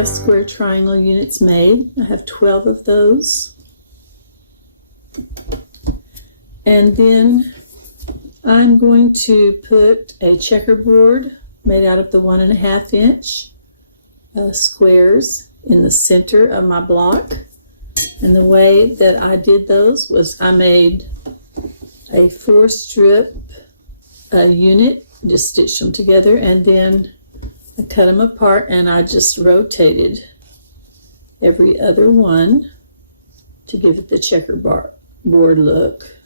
have square triangle units made. I have 12 of those. And then I'm going to put a checkerboard made out of the 1.5 inch squares in the center of my block. And the way that I did those was I made a 4-strip unit, just stitched them together, and then I cut them apart and I just rotated every other one to give it the checkerboard look.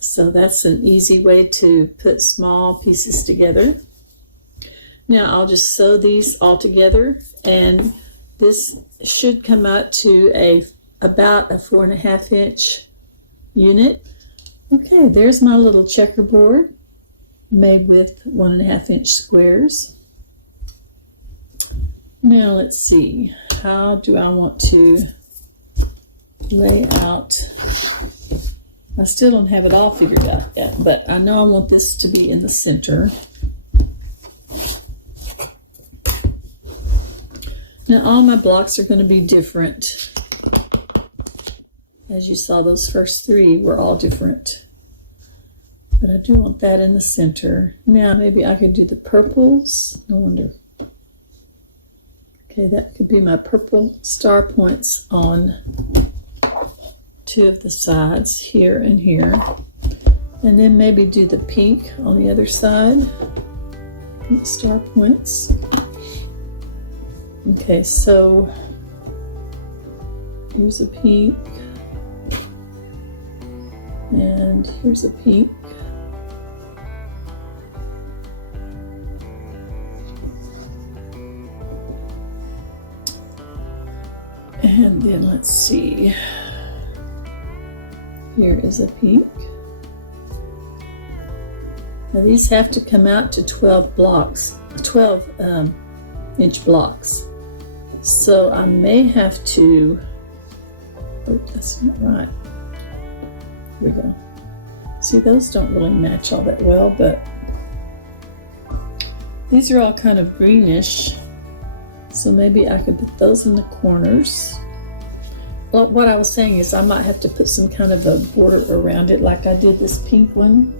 So that's an easy way to put small pieces together. Now I'll just sew these all together, and this should come out to about a 4.5 inch unit. Okay, there's my little checkerboard made with 1.5 inch squares. Now let's see, how do I want to lay out? I still don't have it all figured out yet, but I know I want this to be in the center. Now all my blocks are going to be different. As you saw, those first 3 were all different. But I do want that in the center. Now maybe I could do the purples. I wonder. Okay, that could be my purple star points on 2 of the sides, here and here. And then maybe do the pink on the other side. Pink star points. Okay, so here's a pink. And here's a pink. And then let's see. Here is a pink. Now these have to come out to 12 inch blocks. So I may have to, oh, that's not right. Here we go. See, those don't really match all that well, but these are all kind of greenish. So maybe I could put those in the corners. Well, what I was saying is I might have to put some kind of a border around it like I did this pink one.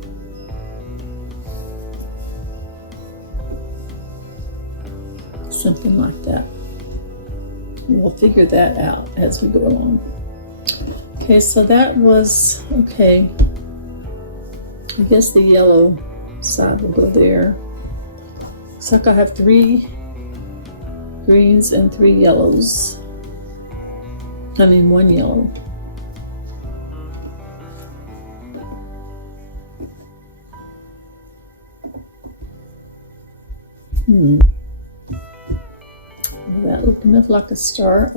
Something like that. We'll figure that out as we go along. Okay, so that was, okay. I guess the yellow side will go there. Looks like I have 3 greens and 3 yellows. I mean 1 yellow. Will that look enough like a star?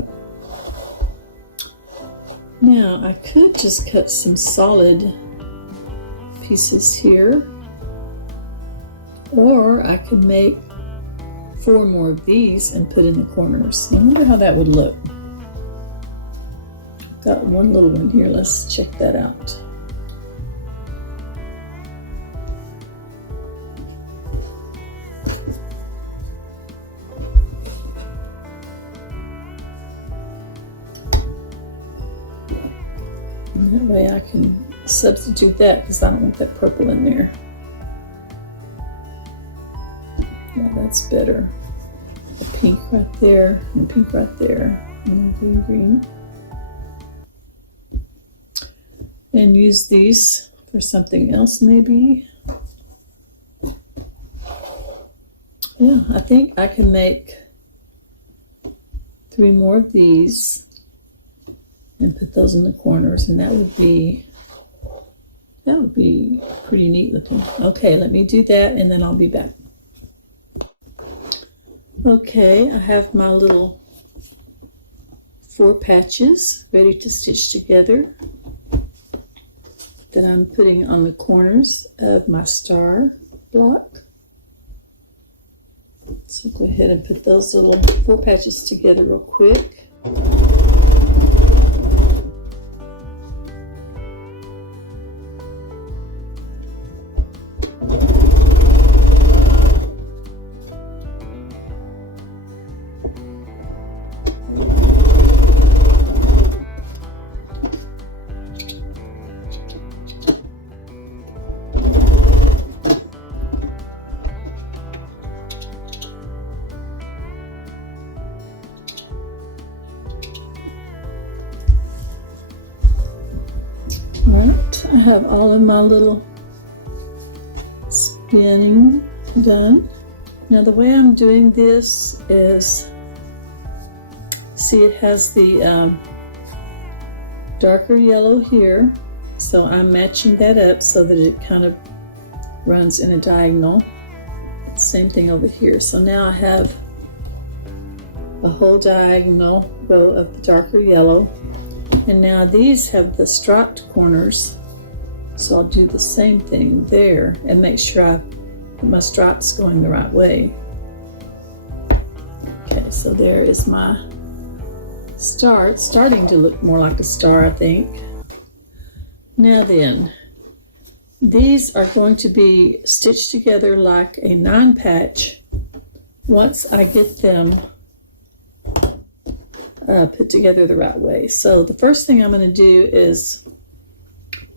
Now I could just cut some solid pieces here, or I could make 4 more of these and put in the corners. I wonder how that would look. Got one little one here. Let's check that out. And that way I can substitute that because I don't want that purple in there. Yeah, that's better. A pink right there, and pink right there, and then green, green. And use these for something else maybe. Yeah, I think I can make 3 more of these and put those in the corners, and that would be pretty neat looking. Okay, let me do that and then I'll be back. Okay, I have my little 4 patches ready to stitch together that I'm putting on the corners of my star block. So go ahead and put those little 4 patches together real quick. have all of my little spinning done. Now the way I'm doing this is, see, it has the darker yellow here, so I'm matching that up so that it kind of runs in a diagonal. Same thing over here. So now I have a whole diagonal row of the darker yellow, and now these have the striped corners, so I'll do the same thing there and make sure I put my stripes going the right way. Okay, so there is my star. It's starting to look more like a star, I think. Now then, these are going to be stitched together like a 9-patch once I get them put together the right way. So the first thing I'm going to do is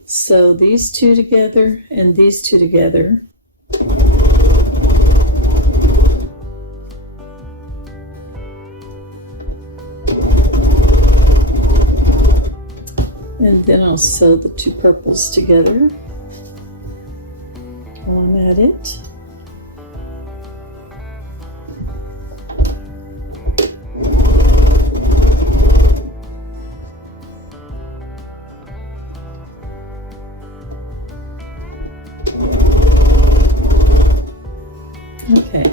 sew these two together and these two together. And then I'll sew the two purples together while I'm at it. Okay.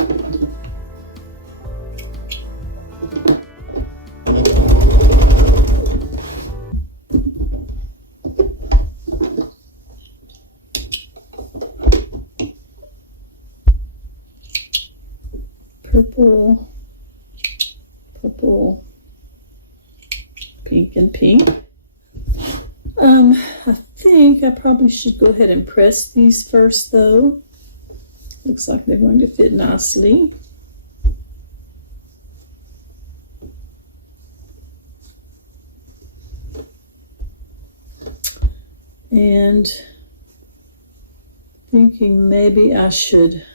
Purple, purple, pink, and pink. I think I probably should go ahead and press these first though. Looks like they're going to fit nicely. And thinking maybe I should,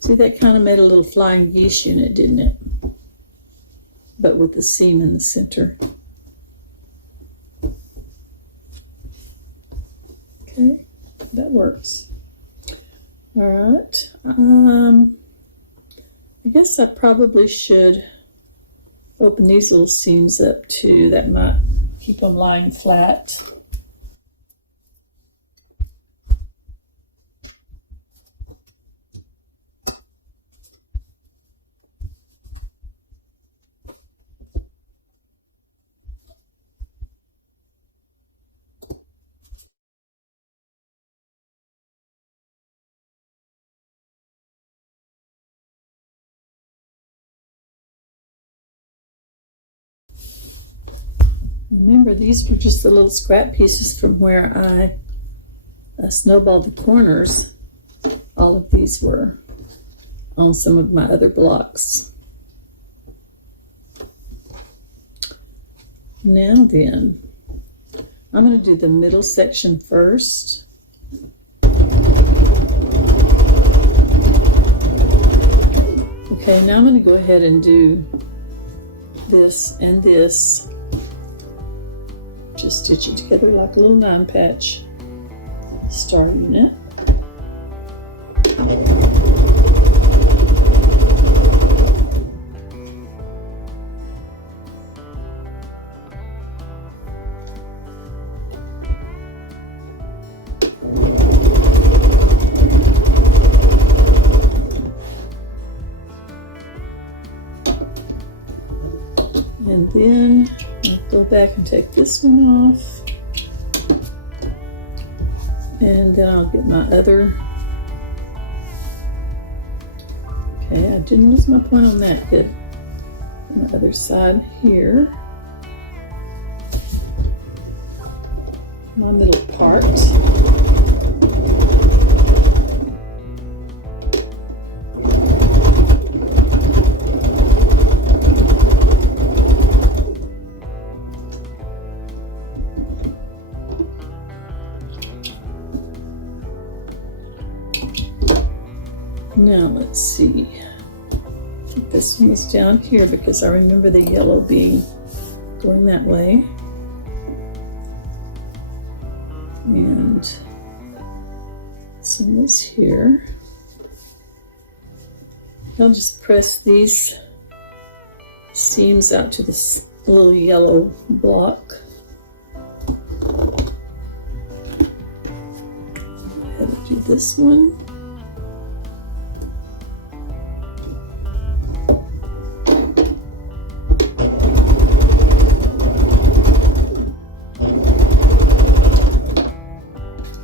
see, that kind of made a little flying geese unit, didn't it? But with the seam in the center. Okay, that works. All right. I guess I probably should open these little seams up too. That might keep them lying flat. Remember, these were just the little scrap pieces from where I snowballed the corners. All of these were on some of my other blocks. Now then, I'm going to do the middle section first. Okay, now I'm going to go ahead and do this and this. Just stitch it together like a little 9-patch star unit. And then I'll go back and take this one off. And then I'll get my other. Okay, I didn't lose my point on that. Good. On the other side here. My middle part. Now let's see. I think this one is down here because I remember the yellow being going that way. And some is here. I'll just press these seams out to this little yellow block. Go ahead and do this one.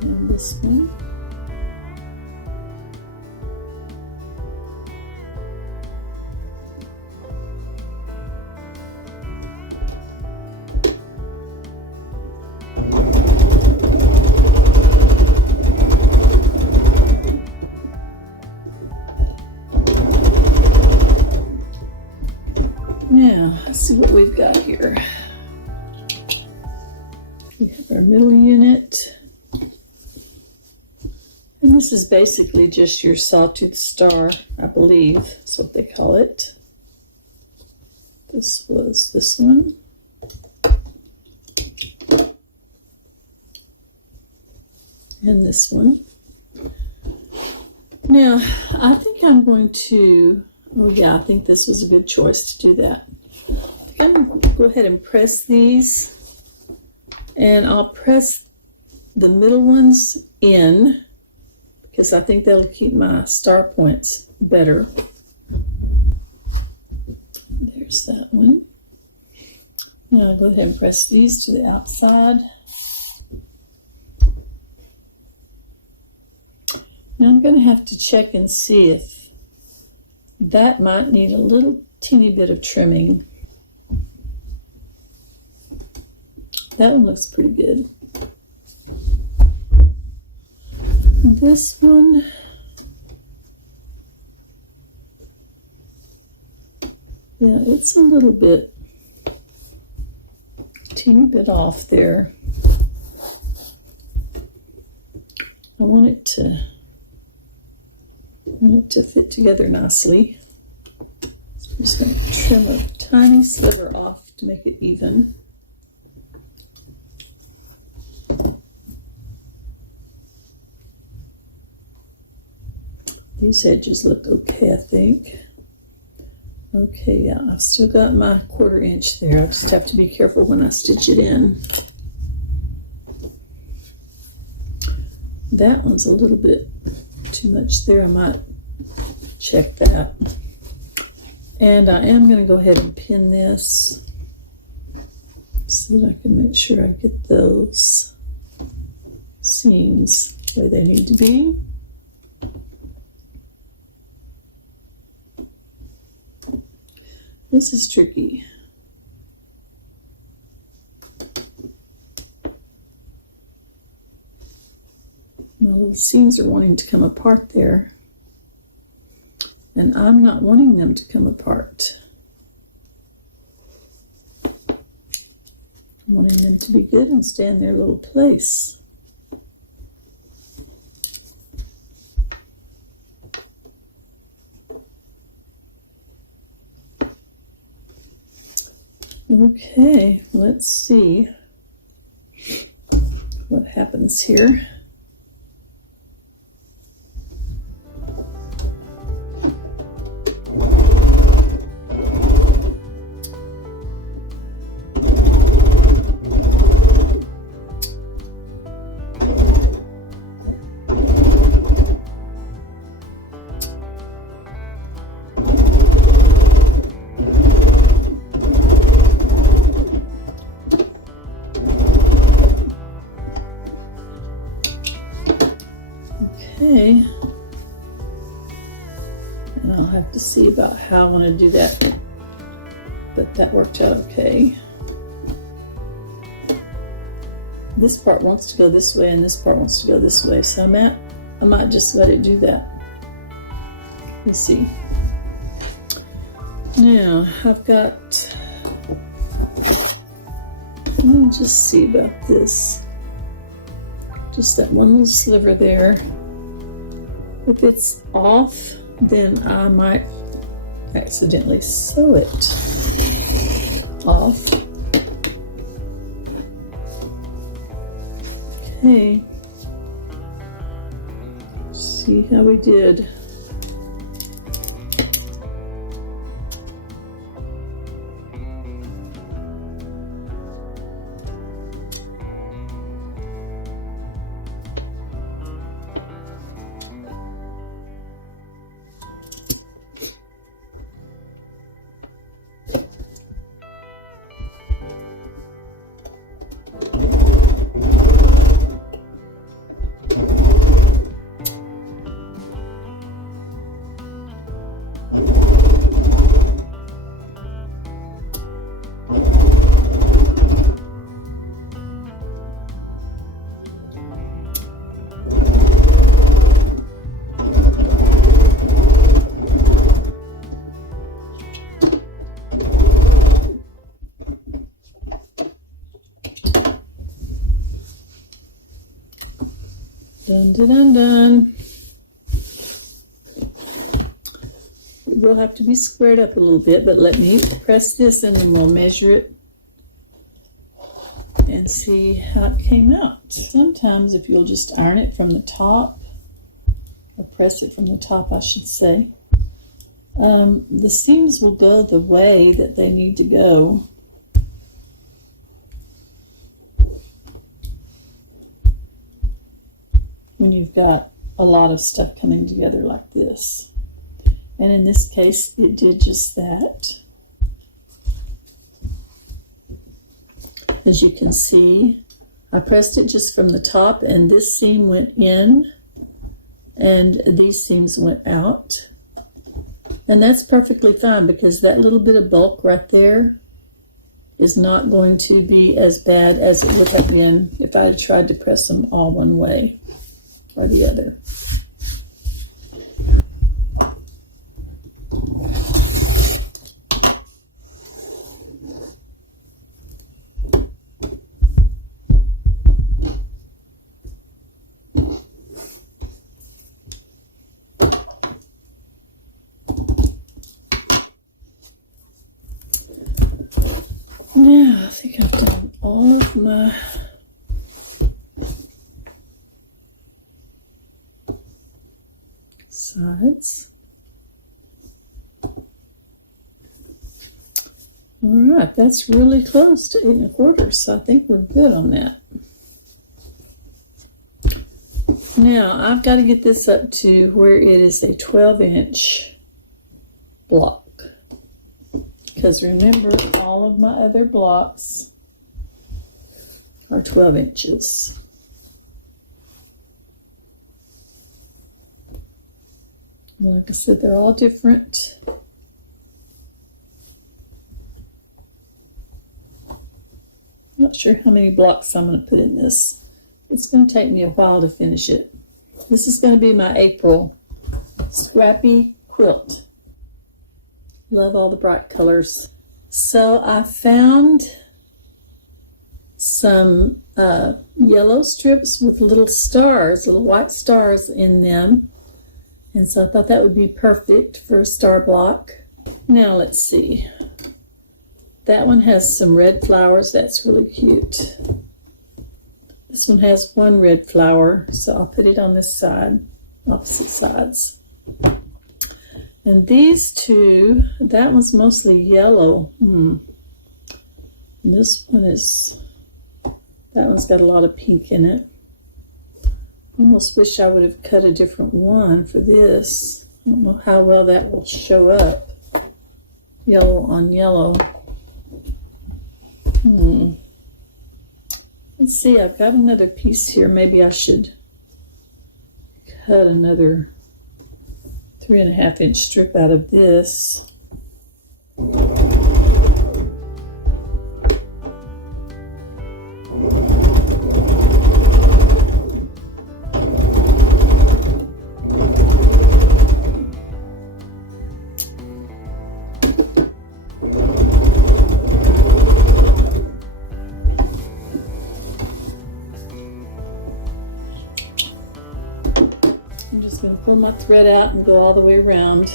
And this one. Now, let's see what we've got here. We have our middle unit. And this is basically just your sawtooth star, I believe. That's what they call it. This was this one. And this one. Now, I think I'm going to, oh yeah, I think this was a good choice to do that. I'm going to go ahead and press these. And I'll press the middle ones in because I think that'll keep my star points better. There's that one. Now I'll go ahead and press these to the outside. Now I'm going to have to check and see if that might need a little teeny bit of trimming. That one looks pretty good. This one, yeah, it's a little bit, teeny bit off there. I want it to fit together nicely. So I'm just going to trim a tiny sliver off to make it even. These edges look okay, I think. Okay, yeah, I've still got my 1/4 inch there. I just have to be careful when I stitch it in. That one's a little bit too much there. I might check that. And I am going to go ahead and pin this so that I can make sure I get those seams where they need to be. This is tricky. My little seams are wanting to come apart there, and I'm not wanting them to come apart. I'm wanting them to be good and stay in their little place. Okay, let's see what happens here. Okay, and I'll have to see about how I want to do that, but that worked out okay. This part wants to go this way and this part wants to go this way, so I might just let it do that. Let's see. Now I've got, let me just see about this. Just that one little sliver there. If it's off, then I might accidentally sew it off. Okay. See how we did. Dun, dun, dun, dun. It will have to be squared up a little bit, but let me press this and then we'll measure it and see how it came out. Sometimes if you'll just iron it from the top, or press it from the top, I should say, the seams will go the way that they need to go. When you've got a lot of stuff coming together like this. And in this case, it did just that. As you can see, I pressed it just from the top and this seam went in and these seams went out. And that's perfectly fine because that little bit of bulk right there is not going to be as bad as it would have been if I had tried to press them all one way or the other. Now I think I've done all of my sides. All right, that's really close to 8 1/4, so I think we're good on that. Now I've got to get this up to where it is a 12-inch block. Because remember, all of my other blocks are 12 inches. Like I said, they're all different. Not sure how many blocks I'm going to put in this. It's going to take me a while to finish it. This is going to be my April Scrappy quilt. Love all the bright colors. So I found some yellow strips with little stars, little white stars in them. And so I thought that would be perfect for a star block. Now let's see. That one has some red flowers. That's really cute. This one has one red flower, so I'll put it on this side, opposite sides. And these two, that one's mostly yellow. This one is, that one's got a lot of pink in it. I almost wish I would have cut a different one for this. I don't know how well that will show up. Yellow on yellow. Let's see, I've got another piece here. Maybe I should cut another 3 1/2 inch strip out of this. I'm just going to pull my thread out and go all the way around.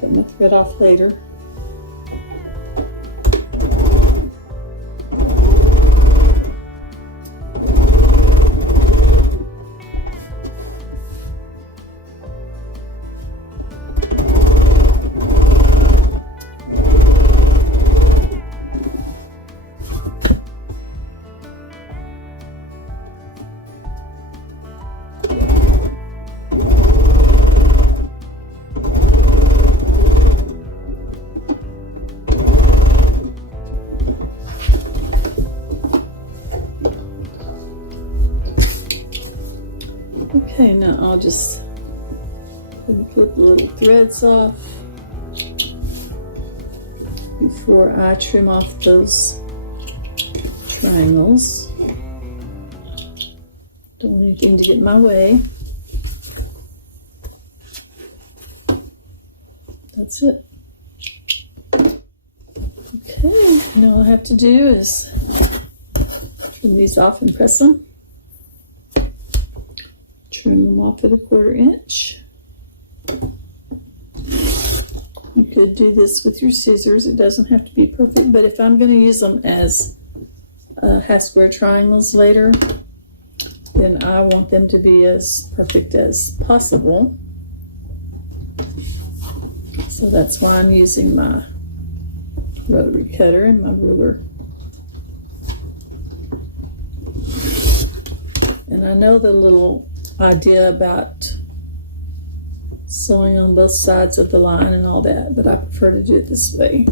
Cut my thread off later. Okay, now I'll just clip the little threads off before I trim off those triangles. Don't want anything to get in my way. That's it. Okay, now all I have to do is trim these off and press them. Trim them off at 1/4 inch. You could do this with your scissors. It doesn't have to be perfect, but if I'm going to use them as half square triangles later, then I want them to be as perfect as possible. So that's why I'm using my rotary cutter and my ruler. And I know the little idea about sewing on both sides of the line and all that, but I prefer to do it this way.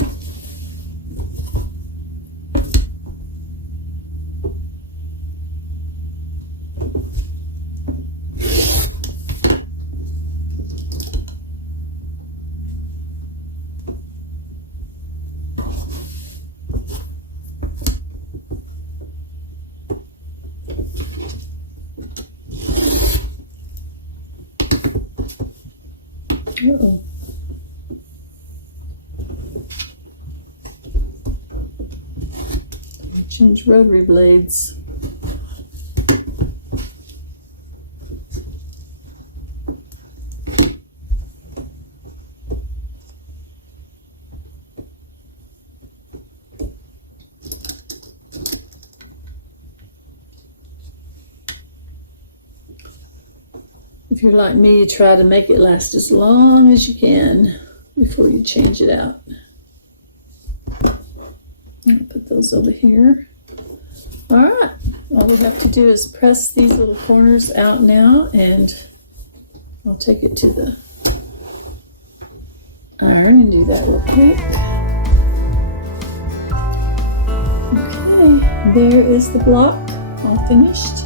Uh-oh. Change rotary blades. If you're like me, you try to make it last as long as you can before you change it out. I'll put those over here. All right, all we have to do is press these little corners out now, and I'll take it to the iron and do that real quick. Okay, there is the block all finished.